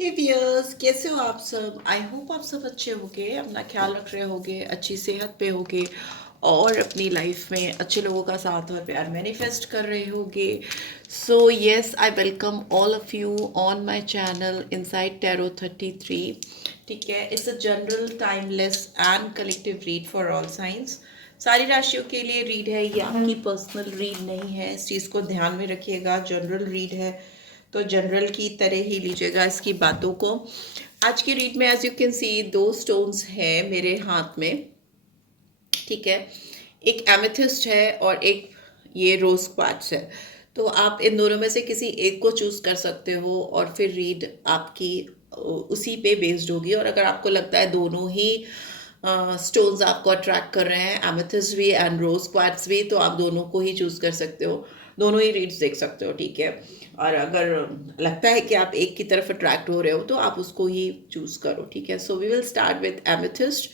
हे viewers, कैसे हो आप सब। आई होप आप सब अच्छे होगे, अपना ख्याल रख रहे होगे, अच्छी सेहत पे होगे और अपनी लाइफ में अच्छे लोगों का साथ और प्यार मैनिफेस्ट कर रहे होगे। So yes, I welcome all of you on my channel inside tarot 33। ठीक है, it's a general timeless and collective read for all science. सारी राशियों के लिए रीड है, ये आपकी पर्सनल रीड नहीं है, इस चीज़ को ध्यान में रखिएगा। जनरल रीड है तो जनरल की तरह ही लीजिएगा इसकी बातों को। आज की रीड में एज यू कैन सी दो स्टोन्स हैं मेरे हाथ में। ठीक है, एक एमेथिस्ट है और एक ये रोज क्वार्ट्ज है। तो आप इन दोनों में से किसी एक को चूज कर सकते हो और फिर रीड आपकी उसी पे बेस्ड होगी। और अगर आपको लगता है दोनों ही स्टोन्स आपको अट्रैक्ट कर रहे हैं, एमेथिस्ट भी एंड रोज क्वार्ट्ज भी, तो आप दोनों को ही चूज कर सकते हो, दोनों ही रीड्स देख सकते हो। ठीक है, और अगर लगता है कि आप एक की तरफ अट्रैक्ट हो रहे हो तो आप उसको ही चूज करो। ठीक है, so we will start with amethyst,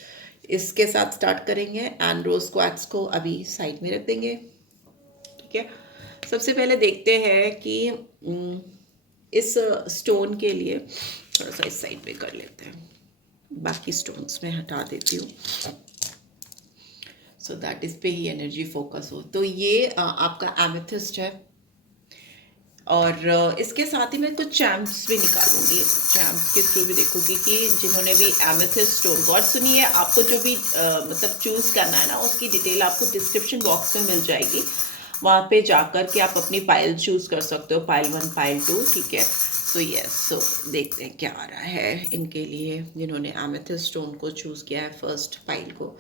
इसके साथ स्टार्ट करेंगे एंड रोज क्वार्ट्ज को अभी साइड में रख देंगे। ठीक है, सबसे पहले देखते हैं कि इस स्टोन के लिए थोड़ा सा इस साइड पे कर लेते हैं, बाकी स्टोन्स में हटा देती हूँ सो दैट इस पे ही एनर्जी फोकस हो। तो ये आपका एमेथिस्ट है और इसके साथ ही मैं कुछ चैम्प्स भी निकालूंगी, चैम्प्स के थ्रू भी देखूंगी कि जिन्होंने भी एमेथिस्ट स्टोन को। और सुनिए, आपको जो भी मतलब चूज करना है ना, उसकी डिटेल आपको डिस्क्रिप्शन बॉक्स में मिल जाएगी, वहाँ पे जाकर के आप अपनी पाइल चूज कर सकते हो, पाइल 1 पाइल 2। ठीक है, सो यस, सो देखते हैं क्या आ रहा है इनके लिए जिन्होंने एमेथिस्ट स्टोन को चूज किया है फर्स्ट पाइल को।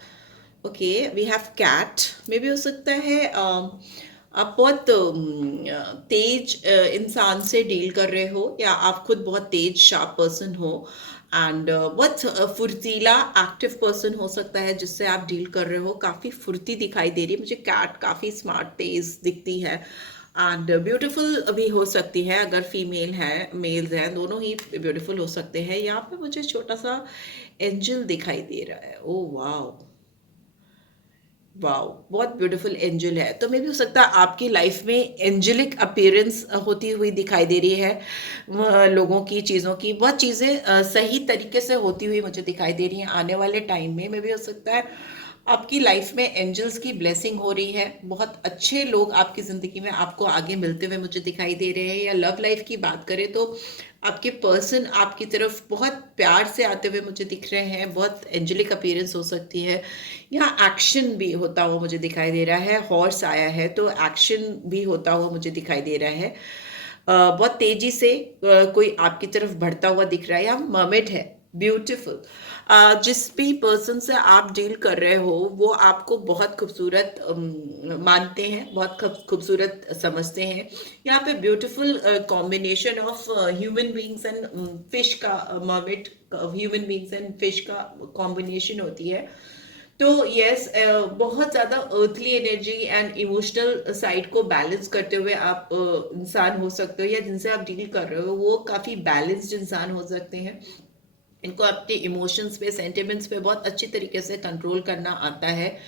Okay, we have cat. मे भी हो सकता है आप बहुत तेज इंसान से डील कर रहे हो, या आप खुद बहुत तेज शार्प पर्सन हो एंड बहुत फुर्तीला एक्टिव पर्सन हो सकता है जिससे आप डील कर रहे हो। काफ़ी फुर्ती दिखाई दे रही है मुझे, कैट काफ़ी स्मार्ट तेज दिखती है एंड ब्यूटीफुल भी हो सकती है। अगर फीमेल है मेल्स हैं, दोनों ही ब्यूटीफुल हो सकते हैं। यहाँ पे मुझे छोटा सा एंजल दिखाई दे रहा है। ओ वाओ, वाओ, बहुत ब्यूटीफुल एंजल है। तो मे भी हो सकता है आपकी लाइफ में एंजलिक अपीयरेंस होती हुई दिखाई दे रही है, लोगों की, चीज़ों की, बहुत चीज़ें सही तरीके से होती हुई मुझे दिखाई दे रही हैं आने वाले टाइम में। मे भी हो सकता है आपकी लाइफ में एंजल्स की ब्लेसिंग हो रही है, बहुत अच्छे लोग आपकी ज़िंदगी में आपको आगे मिलते हुए मुझे दिखाई दे रहे हैं। या लव लाइफ की बात करें तो आपके पर्सन आपकी तरफ बहुत प्यार से आते हुए मुझे दिख रहे हैं, बहुत एंजेलिक अपीयरेंस हो सकती है। यहाँ एक्शन भी होता हुआ मुझे दिखाई दे रहा है, हॉर्स आया है तो एक्शन भी होता हुआ मुझे दिखाई दे रहा है। बहुत तेजी से कोई आपकी तरफ बढ़ता हुआ दिख रहा है। यहाँ मर्मेड है, ब्यूटीफुल। जिस भी पर्सन से आप डील कर रहे हो वो आपको बहुत खूबसूरत मानते हैं, बहुत खूबसूरत समझते हैं। यहाँ पे beautiful combination of human beings and fish का, mermaid human beings and fish का कॉम्बिनेशन होती है। तो यस, बहुत ज़्यादा earthly energy and emotional side को बैलेंस करते हुए आप इंसान हो सकते हो, या जिनसे आप डील कर रहे हो वो काफ़ी बैलेंस्ड इंसान हो सकते हैं। इनको अपने इमोशंस पे, सेंटिमेंट्स पे बहुत अच्छी तरीके से कंट्रोल करना आता है।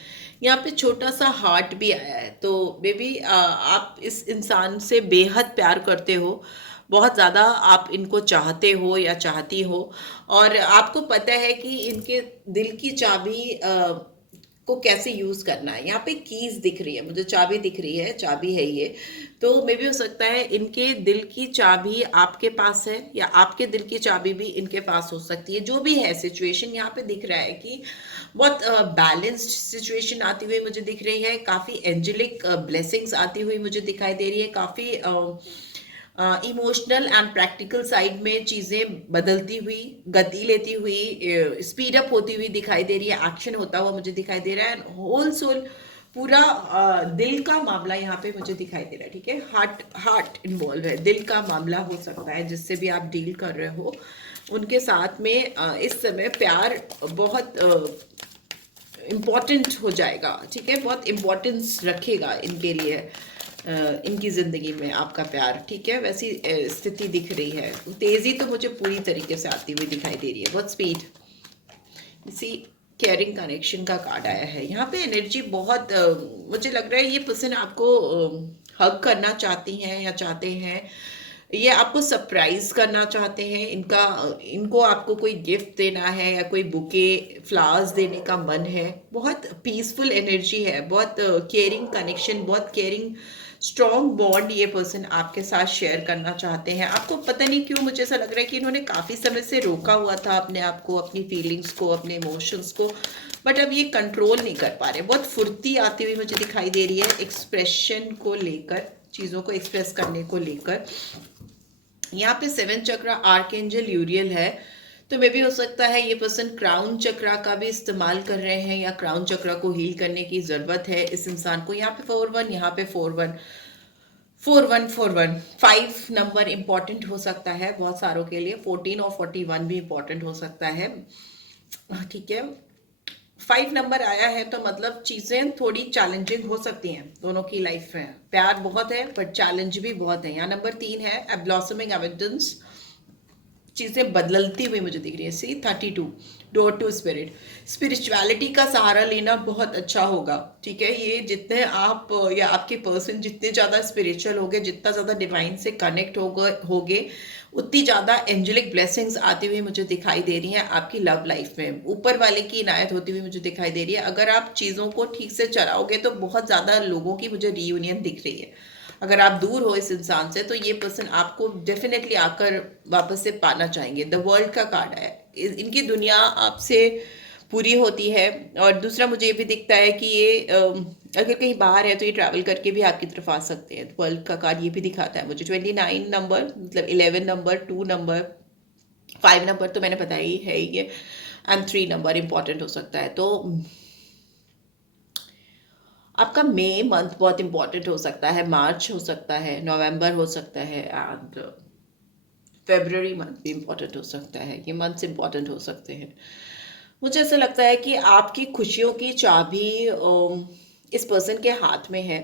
यहाँ पे छोटा सा हार्ट भी आया है, तो बेबी आप इस इंसान से बेहद प्यार करते हो, बहुत ज़्यादा आप इनको चाहते हो या चाहती हो। और आपको पता है कि इनके दिल की चाबी को कैसे यूज करना है। यहाँ पे कीज दिख रही है मुझे, चाबी दिख रही है, चाबी है ये। तो मे भी हो सकता है इनके दिल की चाबी आपके पास है या आपके दिल की चाबी भी इनके पास हो सकती है। जो भी है सिचुएशन, यहाँ पे दिख रहा है कि बहुत बैलेंस्ड सिचुएशन आती हुई मुझे दिख रही है, काफ़ी एंजेलिक ब्लेसिंग्स आती हुई मुझे दिखाई दे रही है, काफ़ी इमोशनल एंड प्रैक्टिकल साइड में चीज़ें बदलती हुई, गति लेती हुई, स्पीड अप होती हुई दिखाई दे रही है, एक्शन होता हुआ मुझे दिखाई दे रहा है। होल सोल पूरा दिल का मामला यहाँ पे मुझे दिखाई दे रहा है। ठीक है, हार्ट हार्ट इन्वॉल्व है, दिल का मामला हो सकता है जिससे भी आप डील कर रहे हो उनके साथ में। इस समय प्यार बहुत इम्पॉर्टेंट हो जाएगा। ठीक है, बहुत इम्पोर्टेंस रखेगा इनके लिए, इनकी ज़िंदगी में आपका प्यार। ठीक है, वैसी स्थिति दिख रही है। तेज़ी तो मुझे पूरी तरीके से आती हुई दिखाई दे रही है, बहुत स्पीड। इसी केयरिंग कनेक्शन का कार्ड आया है यहाँ पे। एनर्जी बहुत मुझे लग रहा है ये पर्सन आपको हग करना चाहती हैं या चाहते हैं, ये आपको सरप्राइज करना चाहते हैं, इनको आपको कोई गिफ्ट देना है या कोई बुके फ्लावर्स देने का मन है। बहुत पीसफुल एनर्जी है, बहुत केयरिंग कनेक्शन, बहुत केयरिंग स्ट्रॉन्ग बॉन्ड ये पर्सन आपके साथ शेयर करना चाहते हैं। आपको पता नहीं क्यों मुझे ऐसा लग रहा है कि इन्होंने काफ़ी समय से रोका हुआ था अपने आप को, अपनी फीलिंग्स को, अपने इमोशंस को, बट अब ये कंट्रोल नहीं कर पा रहे। बहुत फुर्ती आती हुई मुझे दिखाई दे रही है एक्सप्रेशन को लेकर, चीज़ों को एक्सप्रेस करने को लेकर। यहाँ पे 7 चक्र आर्कएंजल यूरियल है, तो मे भी हो सकता है ये पर्सन क्राउन चक्रा का भी इस्तेमाल कर रहे हैं या क्राउन चक्रा को हील करने की ज़रूरत है इस इंसान को। यहाँ पे 4-1, यहाँ पे 4-1, 4-1, 4-1, 5 नंबर इंपॉर्टेंट हो सकता है बहुत सारों के लिए। 14 और 41 भी इंपॉर्टेंट हो सकता है, ठीक है। 5 नंबर आया है तो मतलब चीज़ें थोड़ी चैलेंजिंग हो सकती हैं दोनों की लाइफ में। प्यार बहुत है बट चैलेंज भी बहुत है। यहाँ नंबर 3 है, ए ब्लॉसमिंग एविडेंस। चीज़ें बदलती हुई मुझे दिख रही है। सी 32, डोर टू स्पिरिट। स्पिरिचुअलिटी का सहारा लेना बहुत अच्छा होगा, ठीक है। ये जितने आप या आपके पर्सन जितने ज़्यादा स्पिरिचुअल होगे, जितना ज़्यादा डिवाइन से कनेक्ट होगे, उतनी ज़्यादा एंजेलिक ब्लेसिंग्स आती हुई मुझे दिखाई दे रही हैं आपकी लव लाइफ में। ऊपर वाले की इनायत होती हुई मुझे दिखाई दे रही है। अगर आप चीज़ों को ठीक से चलाओगे तो बहुत ज़्यादा लोगों की मुझे रीयूनियन दिख रही है। अगर आप दूर हो इस इंसान से तो ये पर्सन आपको डेफिनेटली आकर वापस से पाना चाहेंगे। द वर्ल्ड का कार्ड है, इनकी दुनिया आपसे पूरी होती है। और दूसरा मुझे ये भी दिखता है कि ये अगर कहीं बाहर है तो ये ट्रैवल करके भी आपकी तरफ आ सकते हैं। वर्ल्ड का कार्ड ये भी दिखाता है मुझे। 29 नंबर मतलब 11 नंबर, 2 नंबर, 5 नंबर तो मैंने बताया ही है ये, एंड 3 नंबर इंपॉर्टेंट हो सकता है। तो आपका मई मंथ बहुत इंपॉर्टेंट हो सकता है, मार्च हो सकता है, नवंबर हो सकता है, एंड फेब्रुअरी मंथ भी इंपॉर्टेंट हो सकता है। ये मंथ्स इंपॉर्टेंट हो सकते हैं। मुझे ऐसा लगता है कि आपकी खुशियों की चाबी इस पर्सन के हाथ में है,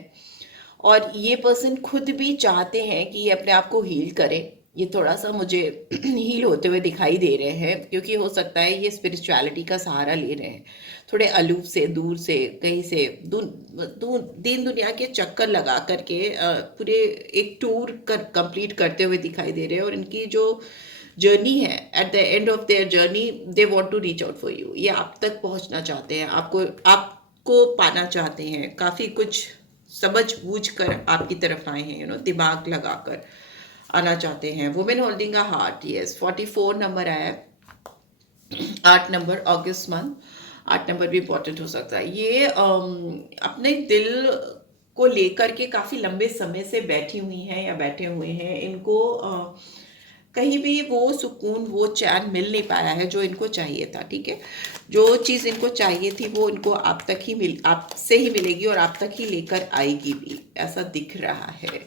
और ये पर्सन खुद भी चाहते हैं कि ये अपने आप को हील करें। ये थोड़ा सा मुझे हील होते हुए दिखाई दे रहे हैं, क्योंकि हो सकता है ये स्पिरिचुअलिटी का सहारा ले रहे हैं। थोड़े अलूफ से, दूर से, कहीं से दीन दुनिया के चक्कर लगा करके पूरे एक टूर कंप्लीट करते हुए दिखाई दे रहे हैं। और इनकी जो जर्नी है, at the end of their journey they want to reach out for you. ये आप तक पहुंचना चाहते हैं, आपको पाना चाहते हैं। काफ़ी कुछ समझ बूझ कर आपकी तरफ आए हैं, दिमाग लगाकर आना चाहते हैं। Women holding a heart, yes. 44 number आया है, 8 नंबर, अगस्त मंथ। 8 नंबर भी इंपॉर्टेंट हो सकता है। ये अपने दिल को लेकर के काफ़ी लंबे समय से बैठी हुई हैं या बैठे हुए हैं। इनको कहीं भी वो सुकून, वो चैन मिल नहीं पाया है जो इनको चाहिए था, ठीक है। जो चीज़ इनको चाहिए थी वो इनको आपसे ही मिलेगी और आप तक ही लेकर आएगी भी, ऐसा दिख रहा है।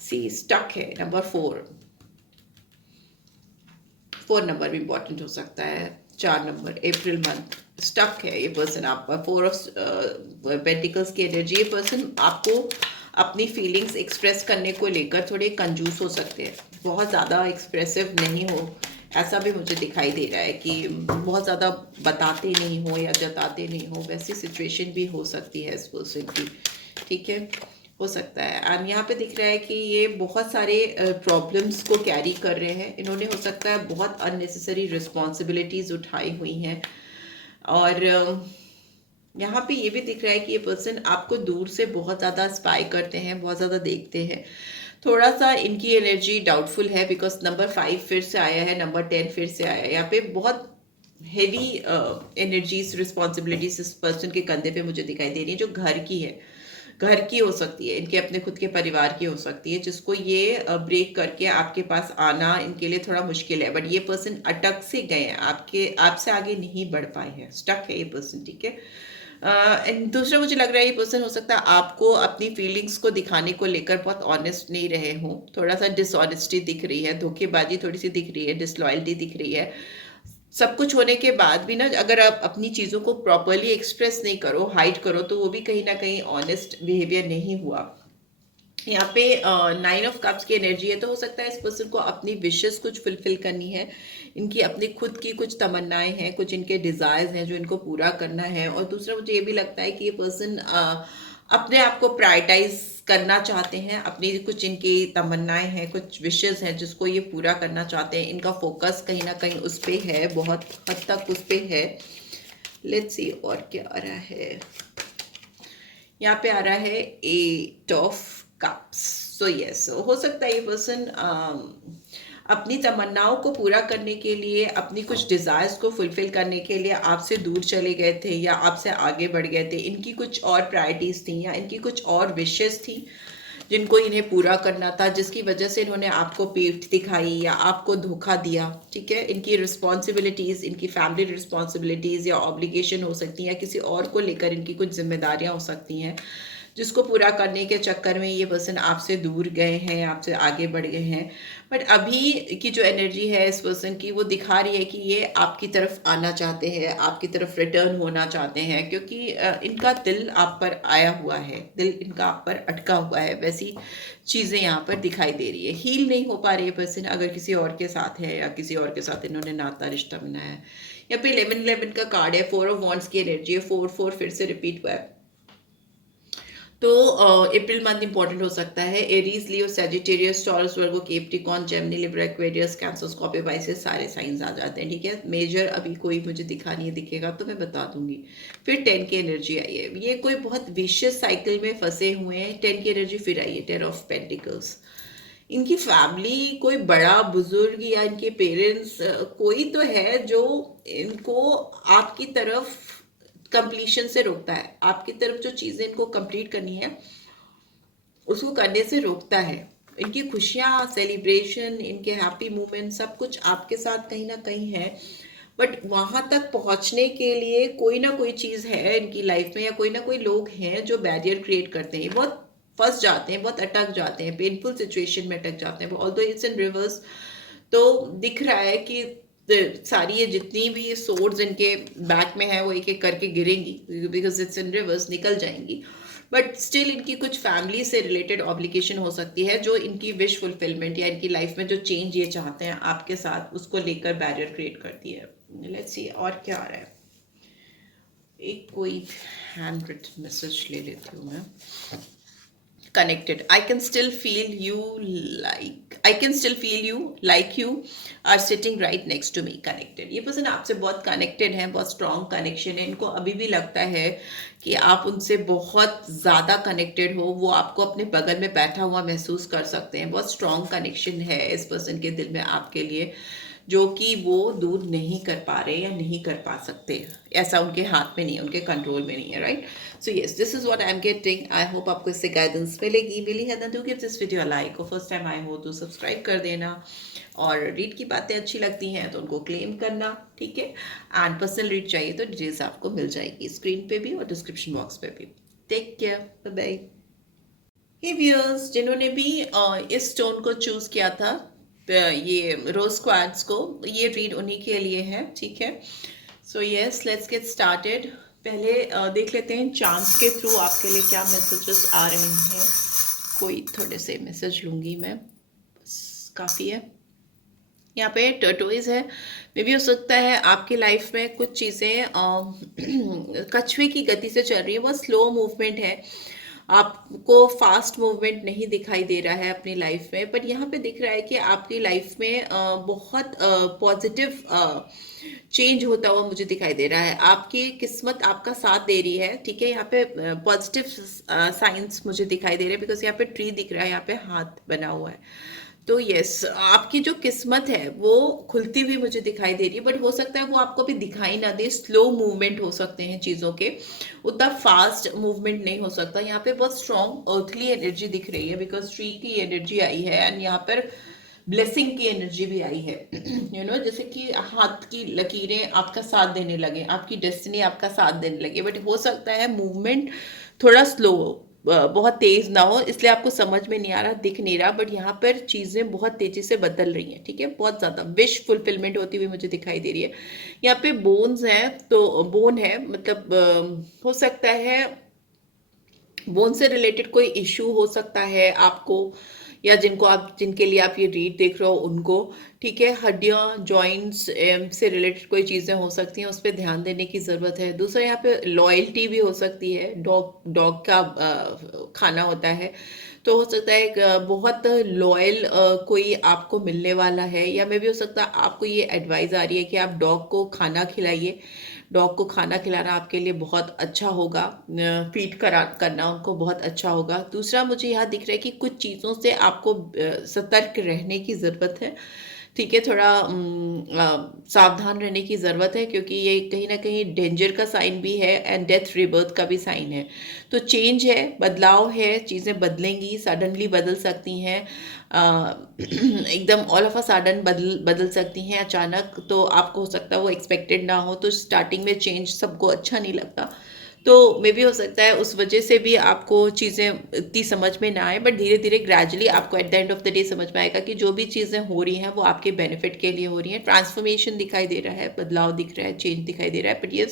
सी स्टक है, नंबर 4 नंबर भी इंपॉर्टेंट हो सकता है। 4 नंबर, अप्रैल मंथ, स्टक है ये पर्सन आपका। 4 ऑफ पेंटिकल्स की एनर्जी। ये पर्सन आपको अपनी फीलिंग्स एक्सप्रेस करने को लेकर थोड़े कंजूस हो सकते हैं, बहुत ज़्यादा एक्सप्रेसिव नहीं हो, ऐसा भी मुझे दिखाई दे रहा है कि बहुत ज़्यादा बताते नहीं हो या जताते नहीं हो, वैसी सिचुएशन भी हो सकती है इस पर्सन की, ठीक है, हो सकता है। एंड यहाँ पे दिख रहा है कि ये बहुत सारे प्रॉब्लम्स को कैरी कर रहे हैं। इन्होंने हो सकता है बहुत अननेसेसरी रिस्पॉन्सिबिलिटीज़ उठाई हुई हैं। और यहाँ पे ये भी दिख रहा है कि ये पर्सन आपको दूर से बहुत ज़्यादा स्पाई करते हैं, बहुत ज़्यादा देखते हैं। थोड़ा सा इनकी एनर्जी डाउटफुल है, बिकॉज नंबर 5 फिर से आया है, नंबर 10 फिर से आया है। यहाँ पे बहुत हेवी एनर्जीज, रिस्पॉन्सिबिलिटीज इस पर्सन के कंधे पे मुझे दिखाई दे रही है, जो घर की है, घर की हो सकती है, इनके अपने खुद के परिवार की हो सकती है, जिसको ये ब्रेक करके आपके पास आना इनके लिए थोड़ा मुश्किल है। बट ये पर्सन अटक से गए हैं, आपसे आगे नहीं बढ़ पाए हैं, स्टक है ये पर्सन, ठीक है। एंड दूसरा मुझे लग रहा है ये पर्सन हो सकता है आपको अपनी फीलिंग्स को दिखाने को लेकर बहुत ऑनेस्ट नहीं रहे हों। थोड़ा सा डिसऑनेस्टी दिख रही है, धोखेबाजी थोड़ी सी दिख रही है, डिसलॉयल्टी दिख रही है। सब कुछ होने के बाद भी ना, अगर आप अपनी चीज़ों को प्रॉपरली एक्सप्रेस नहीं करो, हाइड करो, तो वो भी कहीं ना कहीं ऑनेस्ट बिहेवियर नहीं हुआ। यहाँ पे 9 ऑफ कप्स की एनर्जी है, तो हो सकता है इस पर्सन को अपनी विशेस कुछ फुलफिल करनी है। इनकी अपनी खुद की कुछ तमन्नाएं हैं, कुछ इनके डिज़ायर्स हैं जो इनको पूरा करना है। और दूसरा मुझे ये भी लगता है कि ये पर्सन अपने आप को प्रायोरिटाइज करना चाहते हैं, अपनी कुछ इनकी तमन्नाएं हैं, कुछ विशेस हैं जिसको ये पूरा करना चाहते हैं। इनका फोकस कहीं ना कहीं उस पे है, बहुत हद तक उस पे है। लेट्स सी और क्या आ रहा है। यहाँ पे आ रहा है 8 ऑफ कप्स। सो यस, हो सकता है ये पर्सन अपनी तमन्नाओं को पूरा करने के लिए, अपनी कुछ डिज़ायर्स को फुलफिल करने के लिए आपसे दूर चले गए थे या आपसे आगे बढ़ गए थे। इनकी कुछ और प्रायोरिटीज़ थी या इनकी कुछ और विशेस थी जिनको इन्हें पूरा करना था, जिसकी वजह से इन्होंने आपको पीठ दिखाई या आपको धोखा दिया। ठीक है, इनकी रिस्पॉन्सिबिलिटीज़, इनकी फैमिली रिस्पॉन्सिबिलिटीज़ या ऑब्लिगेशन हो सकती हैं, या किसी और को लेकर इनकी कुछ जिम्मेदारियां हो सकती हैं, जिसको पूरा करने के चक्कर में ये पर्सन आपसे दूर गए हैं, आपसे आगे बढ़ गए हैं। बट अभी की जो एनर्जी है इस पर्सन की, वो दिखा रही है कि ये आपकी तरफ आना चाहते हैं, आपकी तरफ रिटर्न होना चाहते हैं, क्योंकि इनका दिल आप पर आया हुआ है, दिल इनका आप पर अटका हुआ है। वैसी चीज़ें यहाँ पर दिखाई दे रही है। हील नहीं हो पा रही है पर्सन, अगर किसी और के साथ है या किसी और के साथ इन्होंने नाता रिश्ता बनाया है। यहाँ पे 11-11 का कार्ड है, 4 ऑफ वॉन्ड्स की एनर्जी है, 4-4 फिर से रिपीट हुआ है। तो अप्रैल मंथ इंपॉर्टेंट हो सकता है। Aries, Leo, Sagittarius, Taurus, Virgo, Capricorn, Gemini, Libra, Aquarius, Cancer, Scorpio, Pisces, सारे साइंस आ जाते हैं। ठीक है, मेजर अभी कोई मुझे दिखा नहीं है, दिखेगा तो मैं बता दूंगी। फिर 10 की एनर्जी आई है। ये कोई बहुत विशियस साइकिल में फंसे हुए हैं। 10 की एनर्जी फिर आई है, 10 ऑफ पेंटिकल्स। इनकी फैमिली, कोई बड़ा बुजुर्ग या इनके पेरेंट्स, कोई तो है जो इनको आपकी तरफ कंप्लीशन से रोकता है। आपकी तरफ जो चीज़ें इनको कंप्लीट करनी है उसको करने से रोकता है। इनकी खुशियाँ, सेलिब्रेशन, इनके हैप्पी मोमेंट सब कुछ आपके साथ कहीं ना कहीं है। बट वहाँ तक पहुँचने के लिए कोई ना कोई चीज़ है इनकी लाइफ में, या कोई ना कोई लोग हैं जो बैरियर क्रिएट करते हैं। बहुत फंस जाते हैं, बहुत अटक जाते हैं, पेनफुल सिचुएशन में अटक जाते हैं। ऑल्दो इट्स इन रिवर्स, तो दिख रहा है कि सारी ये जितनी भी सोर्ड्स इनके बैक में है वो एक एक करके गिरेंगी, बिकॉज इट्स इन रिवर्स, निकल जाएंगी। बट स्टिल इनकी कुछ फैमिली से रिलेटेड ऑब्लिगेशन हो सकती है जो इनकी विश फुलफिलमेंट या इनकी लाइफ में जो चेंज ये चाहते हैं आपके साथ, उसको लेकर बैरियर क्रिएट करती है। लेट्स सी और क्या आ रहा है। एक कोई हैंड रिटन मैसेज ले लेती हूँ मैं। Connected. I can still feel you like you are sitting right next to me. Connected. ये पर्सन आपसे बहुत कनेक्टेड है, बहुत स्ट्रॉन्ग कनेक्शन है। इनको अभी भी लगता है कि आप उनसे बहुत ज़्यादा कनेक्टेड हो, वो आपको अपने बगल में बैठा हुआ महसूस कर सकते हैं। बहुत स्ट्रॉन्ग कनेक्शन है इस पर्सन के दिल में आपके लिए, जो कि वो दूर नहीं कर पा रहे या नहीं कर पा सकते। ऐसा उनके हाथ में नहीं है, उनके कंट्रोल में नहीं है। Right, so yes, this is what I am getting. I hope आपको इससे गाइडेंस मिली है। Then do give this video a like, और फर्स्ट टाइम आए हो तो सब्सक्राइब कर देना, और रीड की बातें अच्छी लगती हैं तो उनको क्लेम करना। ठीक है, एंड पर्सनल रीड चाहिए तो डिटेल्स आपको मिल जाएगी स्क्रीन पे भी और डिस्क्रिप्शन बॉक्स पे भी। Take care, bye bye. Hey viewers, जिन्होंने भी इस स्टोन को चूज किया था, ये रोज क्वार्ट्ज को, ये रीड उन्हीं के लिए है। ठीक है, so yes, let's get started. पहले देख लेते हैं चांस के थ्रू आपके लिए क्या मैसेजेस आ रहे हैं। कोई थोड़े से मैसेज लूंगी मैं, बस काफ़ी है। यहाँ पे टर्टोइज है। मे भी हो सकता है आपकी लाइफ में कुछ चीज़ें कछुए की गति से चल रही है, बहुत स्लो मूवमेंट है, आपको फास्ट मूवमेंट नहीं दिखाई दे रहा है अपनी लाइफ में। बट यहाँ पे दिख रहा है कि आपकी लाइफ में बहुत पॉजिटिव चेंज होता हुआ मुझे दिखाई दे रहा है। आपकी किस्मत आपका साथ दे रही है। ठीक है, यहाँ पे पॉजिटिव साइंस मुझे दिखाई दे रहे हैं, बिकॉज यहाँ पे ट्री दिख रहा है, यहाँ पे हाथ बना हुआ है। तो यस, आपकी जो किस्मत है वो खुलती हुई मुझे दिखाई दे रही है। बट हो सकता है वो आपको भी दिखाई ना दे, स्लो मूवमेंट हो सकते हैं चीज़ों के, उतना फास्ट मूवमेंट नहीं हो सकता। यहाँ पे बहुत स्ट्रॉन्ग अर्थली एनर्जी दिख रही है, बिकॉज ट्री की एनर्जी आई है, एंड यहाँ पर ब्लेसिंग की एनर्जी भी आई है। यू नो, जैसे कि हाथ की लकीरें आपका साथ देने लगे, आपकी डेस्टिनी आपका साथ देने लगे। बट हो सकता है मूवमेंट थोड़ा स्लो हो, बहुत तेज ना हो, इसलिए आपको समझ में नहीं आ रहा, दिख नहीं रहा। बट यहाँ पर चीज़ें बहुत तेजी से बदल रही हैं। ठीक है, बहुत ज़्यादा विश फुलफिलमेंट होती हुई मुझे दिखाई दे रही है। यहाँ पे बोन्स हैं, तो बोन है, मतलब हो सकता है बोन से रिलेटेड कोई इशू हो सकता है आपको, या जिनके लिए आप ये रीड देख रहे हो उनको, ठीक है। हड्डियाँ, जॉइंट्स से रिलेटेड कोई चीज़ें हो सकती हैं, उस पर ध्यान देने की ज़रूरत है। दूसरा यहाँ पे लॉयल्टी भी हो सकती है, डॉग डॉग का खाना होता है, तो हो सकता है एक बहुत लॉयल कोई आपको मिलने वाला है, या मे भी हो सकता है आपको ये एडवाइस आ रही है कि आप डॉग को खाना खिलाइए। डॉग को खाना खिलाना आपके लिए बहुत अच्छा होगा, फीड करना उनको बहुत अच्छा होगा। दूसरा मुझे यहाँ दिख रहा है कि कुछ चीज़ों से आपको सतर्क रहने की ज़रूरत है, ठीक है। थोड़ा सावधान रहने की ज़रूरत है, क्योंकि ये कहीं ना कहीं डेंजर का साइन भी है एंड डेथ रिबर्थ का भी साइन है। तो चेंज है, बदलाव है, चीज़ें बदलेंगी, सडनली बदल सकती हैं, एकदम ऑल ऑफ अ सडन बदल सकती हैं अचानक। तो आपको हो सकता है वो एक्सपेक्टेड ना हो, तो स्टार्टिंग में चेंज सबको अच्छा नहीं लगता, तो मे भी हो सकता है उस वजह से भी आपको चीज़ें इतनी समझ में ना आए, बट धीरे धीरे ग्रेजुअली आपको eight the end of the day समझ में आएगा कि जो भी चीज़ें हो रही हैं वो आपके बेनिफिट के लिए हो रही हैं। ट्रांसफॉर्मेशन दिखाई दे रहा है, बदलाव दिख रहा है, चेंज दिखाई दे रहा है, बट ये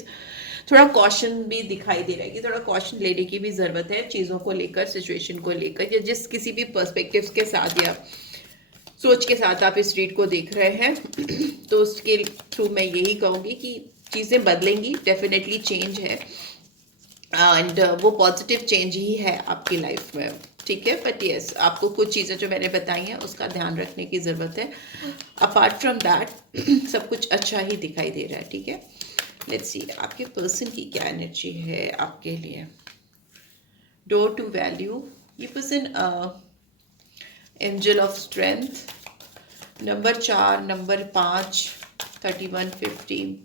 थोड़ा कॉशन भी दिखाई दे रहा है कि थोड़ा कॉशन लेने की भी ज़रूरत है चीज़ों को लेकर, सिचुएशन को लेकर, या जिस किसी भी पर्सपेक्टिव के साथ या सोच के साथ आप इस रीड को देख रहे हैं। तो उसके थ्रू मैं यही कहूँगी कि चीज़ें बदलेंगी, डेफिनेटली चेंज है, एंड वो पॉजिटिव चेंज ही है आपकी लाइफ में, ठीक है। बट यस, आपको कुछ चीज़ें जो मैंने बताई हैं उसका ध्यान रखने की ज़रूरत है। अपार्ट फ्रॉम दैट सब कुछ अच्छा ही दिखाई दे रहा है, ठीक है। लेट्स सी आपके पर्सन की क्या एनर्जी है आपके लिए। डोर टू वैल्यू, ये person angel of strength, number 4, number 5, 31, 15,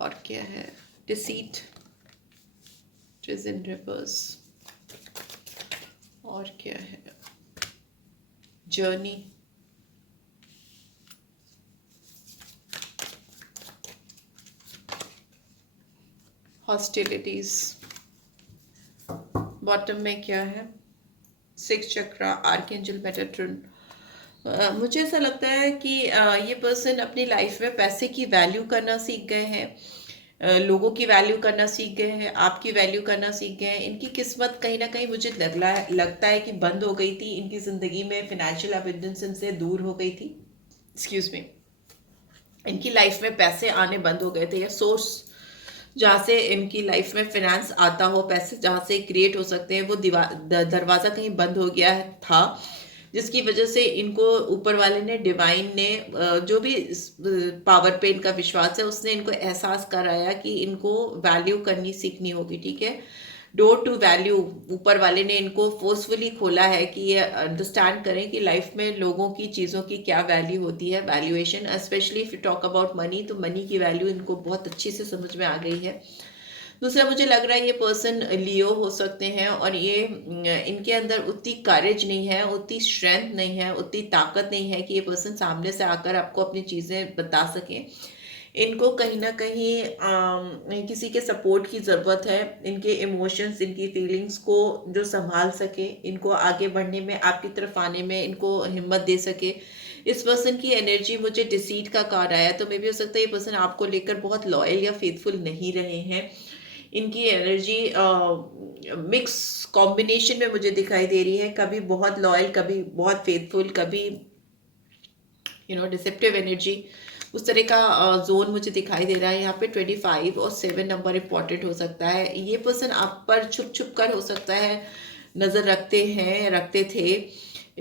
और क्या है, डिसीट इज इन रिवर्स, और क्या है, जर्नी, हॉस्टिलिटीज, बॉटम में क्या है, 6 चक्रा, आर्कएंजल मेटाट्रॉन। मुझे ऐसा लगता है कि ये पर्सन अपनी लाइफ में पैसे की वैल्यू करना सीख गए हैं, लोगों की वैल्यू करना सीख गए हैं, आपकी वैल्यू करना सीख गए हैं। इनकी किस्मत कहीं ना कहीं मुझे लगता है कि बंद हो गई थी इनकी ज़िंदगी में, फिनेंशियल अबंडेंस इनसे दूर हो गई थी, एक्सक्यूज मी। इनकी लाइफ में पैसे आने बंद हो गए थे, या सोर्स जहाँ से इनकी लाइफ में फाइनेंस आता हो, पैसे जहाँ से क्रिएट हो सकते हैं, वो दरवाज़ा कहीं बंद हो गया था, जिसकी वजह से इनको ऊपर वाले ने, डिवाइन ने, जो भी पावर पे इनका विश्वास है, उसने इनको एहसास कराया कि इनको वैल्यू करनी सीखनी होगी, ठीक है। डोर टू वैल्यू, ऊपर वाले ने इनको फोर्सफुली खोला है कि ये अंडरस्टैंड करें कि लाइफ में लोगों की, चीज़ों की क्या वैल्यू होती है, valuation, specially if you talk about money, तो मनी की वैल्यू इनको बहुत अच्छी से समझ में आ गई है। दूसरा मुझे लग रहा है ये पर्सन लियो हो सकते हैं, और ये इनके अंदर उतनी करेज नहीं है, उतनी स्ट्रेंथ नहीं है, उतनी ताकत नहीं है कि ये पर्सन सामने से आकर आपको अपनी चीज़ें बता सकें। इनको कहीं ना कहीं किसी के सपोर्ट की ज़रूरत है, इनके इमोशंस, इनकी फीलिंग्स को जो संभाल सके, इनको आगे बढ़ने में, आपकी तरफ आने में इनको हिम्मत दे सके। इस पर्सन की एनर्जी मुझे डिसीट का कार्ड आया, तो मे भी हो सकता है ये पर्सन आपको लेकर बहुत लॉयल या फेथफुल नहीं रहे हैं। इनकी एनर्जी मिक्स कॉम्बिनेशन में मुझे दिखाई दे रही है, कभी बहुत लॉयल, कभी बहुत फेथफुल, कभी डिसेप्टिव एनर्जी, उस तरह का जोन मुझे दिखाई दे रहा है। यहाँ पे 25 और 7 नंबर इंपॉर्टेंट हो सकता है। ये पर्सन आप पर छुप छुप कर हो सकता है नज़र रखते हैं, रखते थे,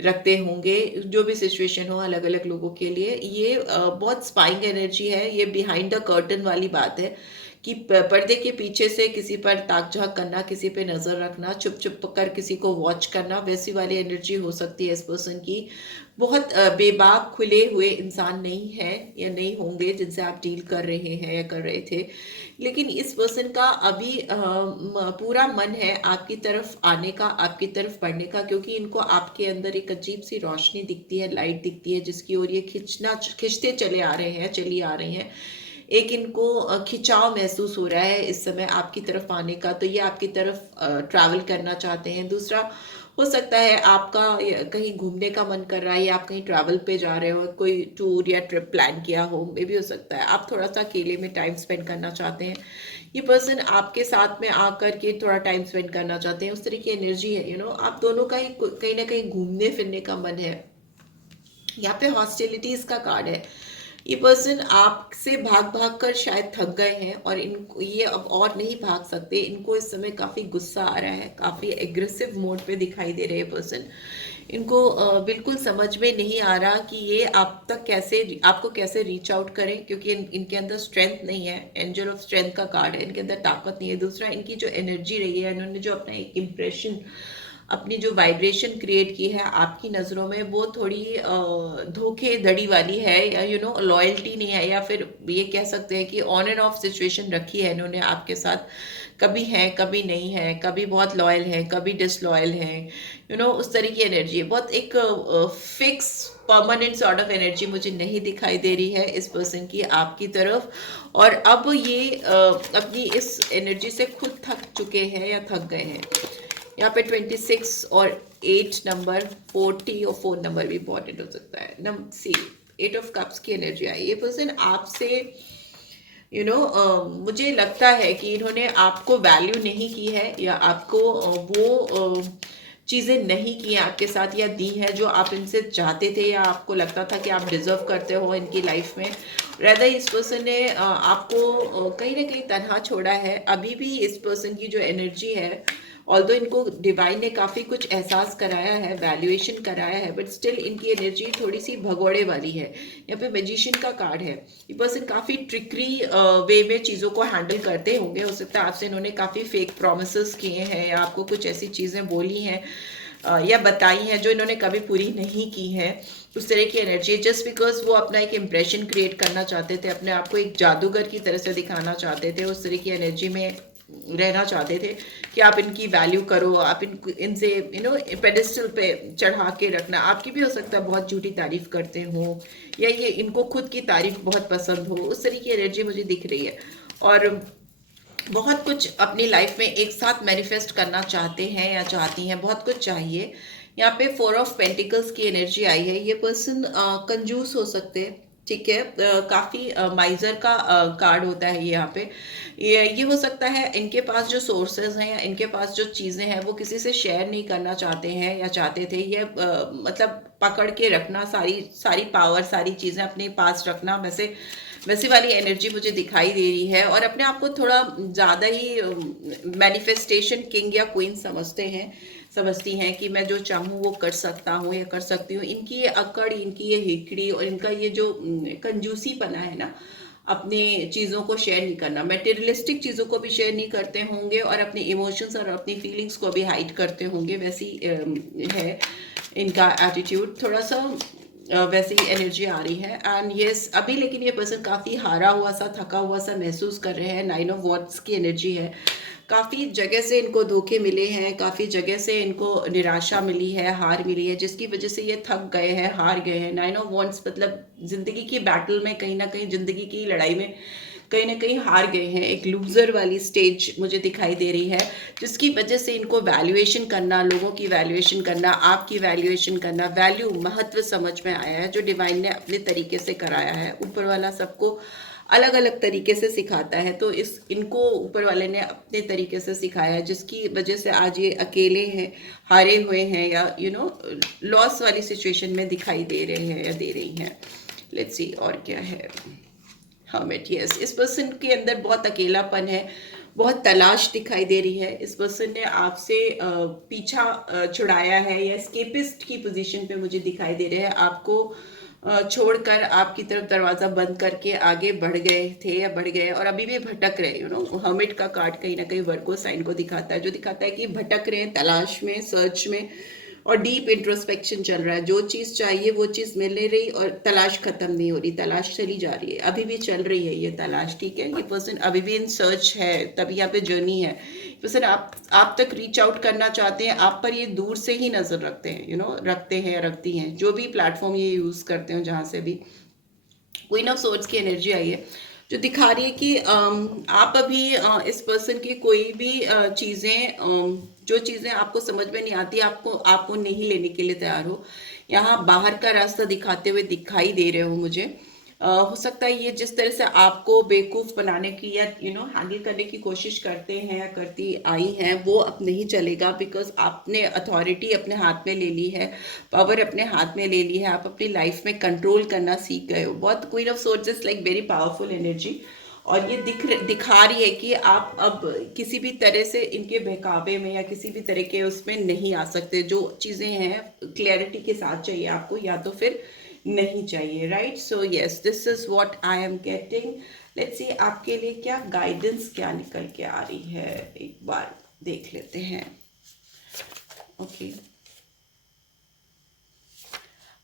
रखते होंगे, जो भी सिचुएशन हो अलग अलग लोगों के लिए। ये बहुत स्पाइंग एनर्जी है, ये बिहाइंड द कर्टन वाली बात है कि पर्दे के पीछे से किसी पर ताक झाँक करना, किसी पे नज़र रखना, छुप छुप कर किसी को वॉच करना, वैसी वाली एनर्जी हो सकती है इस पर्सन की। बहुत बेबाक खुले हुए इंसान नहीं है या नहीं होंगे जिनसे आप डील कर रहे हैं या कर रहे थे, लेकिन इस पर्सन का अभी पूरा मन है आपकी तरफ आने का, आपकी तरफ बढ़ने का, क्योंकि इनको आपके अंदर एक अजीब सी रोशनी दिखती है, लाइट दिखती है, जिसकी ओर ये खिंचते चले आ रहे हैं, चली आ रही हैं। एक इनको खिंचाव महसूस हो रहा है इस समय आपकी तरफ आने का, तो ये आपकी तरफ ट्रैवल करना चाहते हैं। दूसरा हो सकता है आपका कहीं घूमने का मन कर रहा है या आप कहीं ट्रैवल पे जा रहे हो, कोई टूर या ट्रिप प्लान किया हो, मे भी हो सकता है आप थोड़ा सा अकेले में टाइम स्पेंड करना चाहते हैं, ये पर्सन आपके साथ में आकर के थोड़ा टाइम स्पेंड करना चाहते हैं, उस तरह की एनर्जी है। आप दोनों का ही कहीं ना कहीं घूमने फिरने का मन है। यहाँ पे हॉस्टिलिटीज का कार्ड है। ये पर्सन आपसे भाग भाग कर शायद थक गए हैं और इनको ये अब और नहीं भाग सकते। इनको इस समय काफ़ी गुस्सा आ रहा है, काफ़ी एग्रेसिव मोड पे दिखाई दे रहे हैं पर्सन। इनको बिल्कुल समझ में नहीं आ रहा कि ये आप तक कैसे, आपको कैसे रीच आउट करें, क्योंकि इनके अंदर स्ट्रेंथ नहीं है। एंजल ऑफ स्ट्रेंथ का कार्ड है, इनके अंदर ताकत नहीं है। दूसरा, इनकी जो एनर्जी रही है, इन्होंने जो अपना एक इम्प्रेशन, अपनी जो वाइब्रेशन क्रिएट की है आपकी नज़रों में, वो थोड़ी धोखेधड़ी वाली है, या लॉयल्टी नहीं है, या फिर ये कह सकते हैं कि ऑन एंड ऑफ सिचुएशन रखी है इन्होंने आपके साथ। कभी है कभी नहीं है, कभी बहुत लॉयल है कभी डिसलॉयल है। उस तरह की एनर्जी है। बहुत एक fix permanent sort of energy मुझे नहीं दिखाई दे रही है इस पर्सन की आपकी तरफ। और अब ये अपनी इस एनर्जी से खुद थक चुके हैं या थक गए हैं। यहाँ पे 26 और 8 नंबर, 40 और 4 नंबर भी इंपॉर्टेंट हो सकता है। नंबर सी 8 ऑफ कप्स की एनर्जी आई। ये पर्सन आपसे मुझे लगता है कि इन्होंने आपको वैल्यू नहीं की है, या आपको वो चीज़ें नहीं की हैं आपके साथ, या दी हैं जो आप इनसे चाहते थे, या आपको लगता था कि आप डिजर्व करते हो इनकी लाइफ में। रेदर इस पर्सन ने आपको कहीं ना कहीं तनहा छोड़ा है। अभी भी इस पर्सन की जो एनर्जी है, ऑल्दो इनको डिवाइन ने काफ़ी कुछ एहसास कराया है, वैल्यूएशन कराया है, बट स्टिल इनकी एनर्जी थोड़ी सी भगोड़े वाली है। यहाँ पे मैजिशियन का कार्ड है। ये पर्सन काफ़ी ट्रिकरी वे में चीज़ों को हैंडल करते होंगे। हो सकता है आपसे इन्होंने काफ़ी फेक प्रोमिस किए हैं, या आपको कुछ ऐसी चीज़ें बोली हैं या बताई हैं जो इन्होंने कभी पूरी नहीं की हैं। उस तरह की एनर्जी, जस्ट बिकॉज वो अपना एक इम्प्रेशन क्रिएट करना चाहते थे, अपने आप को एक जादूगर की तरह से दिखाना चाहते थे, उस तरह की एनर्जी में रहना चाहते थे कि आप इनकी वैल्यू करो, आप इनसे पेडिस्टल पे चढ़ा के रखना। आपकी भी हो सकता है बहुत झूठी तारीफ करते हो, या ये इनको खुद की तारीफ बहुत पसंद हो, उस तरह की एनर्जी मुझे दिख रही है। और बहुत कुछ अपनी लाइफ में एक साथ मैनिफेस्ट करना चाहते हैं या चाहती हैं, बहुत कुछ चाहिए। यहाँ पे 4 ऑफ पेंटिकल्स की एनर्जी आई है। ये पर्सन कंजूस हो सकते हैं, ठीक है, काफ़ी माइजर का कार्ड होता है ये। यहाँ पे ये हो सकता है इनके पास जो सोर्सेज हैं या इनके पास जो चीज़ें हैं वो किसी से शेयर नहीं करना चाहते हैं या चाहते थे। ये मतलब पकड़ के रखना, सारी सारी पावर, सारी चीज़ें अपने पास रखना, वैसी वाली एनर्जी मुझे दिखाई दे रही है। और अपने आप को थोड़ा ज़्यादा ही मैनिफेस्टेशन किंग या क्वीन समझती हैं कि मैं जो चाहूँ वो कर सकता हूँ या कर सकती हूँ। इनकी ये अकड़, इनकी ये हिकड़ी और इनका ये जो कंजूसी पना है ना, अपने चीज़ों को शेयर नहीं करना, मटेरियलिस्टिक चीज़ों को भी शेयर नहीं करते होंगे और अपने इमोशंस और अपनी फीलिंग्स को भी हाइड करते होंगे। वैसी है इनका एटीट्यूड, थोड़ा सा वैसे ही एनर्जी आ रही है। एंड यस, अभी लेकिन ये पर्सन काफ़ी हारा हुआ सा, थका हुआ सा महसूस कर रहे हैं। 9 ऑफ वॉट्स की एनर्जी है। काफ़ी जगह से इनको धोखे मिले हैं, काफ़ी जगह से इनको निराशा मिली है, हार मिली है, जिसकी वजह से ये थक गए हैं, हार गए हैं। 9 ऑफ वॉन्ट्स मतलब ज़िंदगी की बैटल में, कहीं ना कहीं ज़िंदगी की लड़ाई में कहीं ना कहीं हार गए हैं। एक लूजर वाली स्टेज मुझे दिखाई दे रही है, जिसकी वजह से इनको वैल्यूएशन करना, लोगों की वैल्यूएशन करना, आपकी वैल्यूएशन करना, वैल्यू, महत्व समझ में आया है, जो डिवाइन ने अपने तरीके से कराया है। ऊपर वाला सबको अलग अलग तरीके से सिखाता है, तो इनको ऊपर वाले ने अपने तरीके से सिखाया है, जिसकी वजह से आज ये अकेले हैं, हारे हुए हैं, या लॉस वाली सिचुएशन में दिखाई दे रहे हैं या दे रही हैं। लेट्स सी और क्या है। हर्मिट, यस, इस पर्सन के अंदर बहुत अकेलापन है, बहुत तलाश दिखाई दे रही है। इस पर्सन ने आपसे पीछा छुड़ाया है, या एस्केपिस्ट की पोजीशन पे मुझे दिखाई दे रहे हैं। आपको छोड़कर आपकी तरफ दरवाज़ा बंद करके आगे बढ़ गए थे या बढ़ गए, और अभी भी भटक रहे। हर्मिट का कार्ड कहीं ना कहीं वर्गो साइन को दिखाता है, जो दिखाता है कि भटक रहे हैं, तलाश में, सर्च में, और डीप इंट्रोस्पेक्शन चल रहा है। जो चीज़ चाहिए वो चीज़ मिल नहीं रही, और तलाश खत्म नहीं हो रही, तलाश चली जा रही है, अभी भी चल रही है ये तलाश, ठीक है। ये पर्सन अभी भी इन सर्च है, तभी यहाँ पे जर्नी है। पर्सन आप तक रीच आउट करना चाहते हैं, आप पर ये दूर से ही नज़र रखते हैं, रखते हैं, रखती हैं, जो भी प्लेटफॉर्म ये यूज़ करते हो, जहाँ से भी। क्वीन ऑफ सोर्ड्स की एनर्जी आई है। जो दिखा रही है कि आप अभी इस पर्सन की कोई भी चीज़ें, जो चीज़ें आपको समझ में नहीं आती, आपको आपको नहीं लेने के लिए तैयार हो। यहाँ बाहर का रास्ता दिखाते हुए दिखाई दे रहे हो मुझे। हो सकता है ये जिस तरह से आपको बेवकूफ़ बनाने की या हैंडल करने की कोशिश करते हैं या करती आई हैं, वो अब नहीं चलेगा, बिकॉज आपने अथॉरिटी अपने हाथ में ले ली है, पावर अपने हाथ में ले ली है, आप अपनी लाइफ में कंट्रोल करना सीख गए हो। बहुत queen of swords is like very powerful energy, और ये दिखा रही है कि आप अब किसी भी तरह से इनके बहकावे में या किसी भी तरह के उसमें नहीं आ सकते। जो चीज़ें हैं क्लैरिटी के साथ चाहिए आपको, या तो फिर नहीं चाहिए, right? So yes, this is what I am getting. Let's see आपके लिए क्या गाइडेंस क्या निकल के आ रही है, एक बार देख लेते हैं। Okay,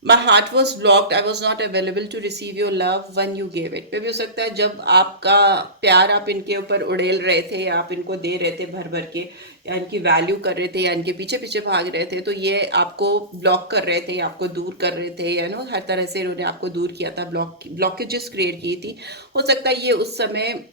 My heart was blocked. I was not available to receive your love when you gave it. पे भी हो सकता है जब आपका प्यार आप इनके ऊपर उड़ेल रहे थे, या आप इनको दे रहे थे भर भर के, या इनकी वैल्यू कर रहे थे, या इनके पीछे पीछे भाग रहे थे, तो ये आपको ब्लॉक कर रहे थे, आपको दूर कर रहे थे, या हर तरह से इन्होंने आपको दूर किया था, ब्लॉकेजेस क्रिएट की थी। हो सकता है ये उस समय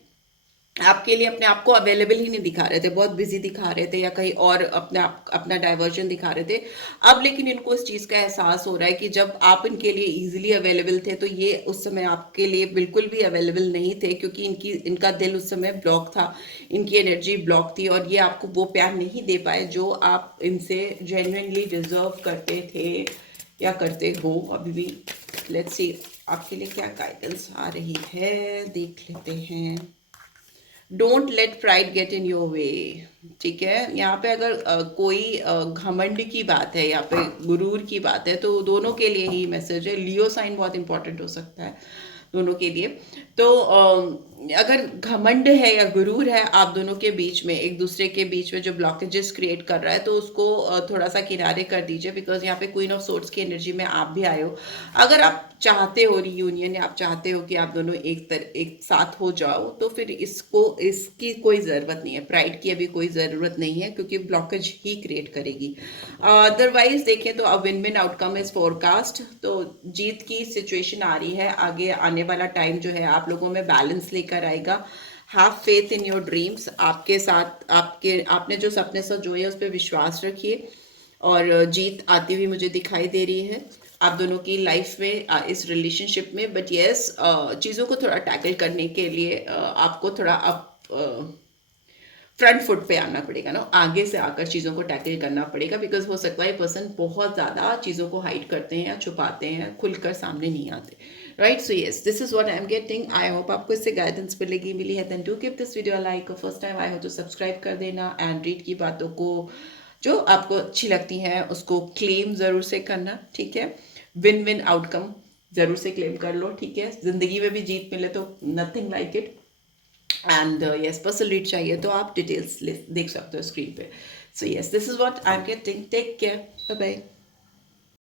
आपके लिए अपने आप को अवेलेबल ही नहीं दिखा रहे थे, बहुत बिजी दिखा रहे थे, या कहीं और अपना डाइवर्जन दिखा रहे थे। अब लेकिन इनको इस चीज़ का एहसास हो रहा है कि जब आप इनके लिए इजीली अवेलेबल थे, तो ये उस समय आपके लिए बिल्कुल भी अवेलेबल नहीं थे, क्योंकि इनका दिल उस समय ब्लॉक था, इनकी एनर्जी ब्लॉक थी, और ये आपको वो प्यार नहीं दे पाए जो आप इनसे जेन्युइनली डिजर्व करते थे या करते हो अभी भी। लेट्स सी आपके लिए क्या गाइडेंस आ रही है, देख लेते हैं। Don't let pride get in your way. ठीक है, यहाँ पे अगर कोई घमंड की बात है, यहाँ पे गुरूर की बात है, तो दोनों के लिए ही मैसेज है। लियो साइन बहुत इंपॉर्टेंट हो सकता है दोनों के लिए। तो अगर घमंड है या गुरूर है आप दोनों के बीच में, एक दूसरे के बीच में जो ब्लॉकेजेस क्रिएट कर रहा है, तो उसको थोड़ा सा किनारे कर दीजिए, बिकॉज यहाँ पे क्वीन ऑफ सोर्ड्स की एनर्जी में आप भी आए हो। अगर आप चाहते हो रीयूनियन, या आप चाहते हो कि आप दोनों एक साथ हो जाओ, तो फिर इसकी कोई ज़रूरत नहीं है, प्राइड की अभी कोई ज़रूरत नहीं है, क्योंकि ब्लॉकेज ही क्रिएट करेगी। अदरवाइज देखें तो अब win win outcome is forecast, तो जीत की सिचुएशन आ रही है। आगे आने वाला टाइम जो है आप लोगों में बैलेंस लेकर आएगा। Have faith in your dreams, आपके साथ आपने जो सपने सजोए है उस पर विश्वास रखिए, और जीत आती हुई मुझे दिखाई दे रही है आप दोनों की लाइफ में, इस रिलेशनशिप में। बट येस, चीज़ों को थोड़ा टैकल करने के लिए आपको थोड़ा फ्रंट फुट पे आना पड़ेगा ना, आगे से आकर चीज़ों को टैकल करना पड़ेगा, बिकॉज हो सकता है पर्सन बहुत ज़्यादा चीज़ों को हाइड करते हैं या छुपाते हैं, खुलकर सामने नहीं आते, right? So yes, this is what I am getting. I hope आपको इससे गाइडेंस मिली है। Then do give this video like, first time आए हो तो सब्सक्राइब कर देना, एंड रीड की बातों को जो आपको अच्छी लगती हैं उसको क्लेम ज़रूर से करना, ठीक है? विन विन आउटकम ज़रूर से क्लेम कर लो, ठीक है? ज़िंदगी में भी जीत मिले तो nothing like it. And yes, personal read चाहिए तो आप डिटेल्स देख सकते हो स्क्रीन पे। So yes, this is what I am getting. Take care, bye bye.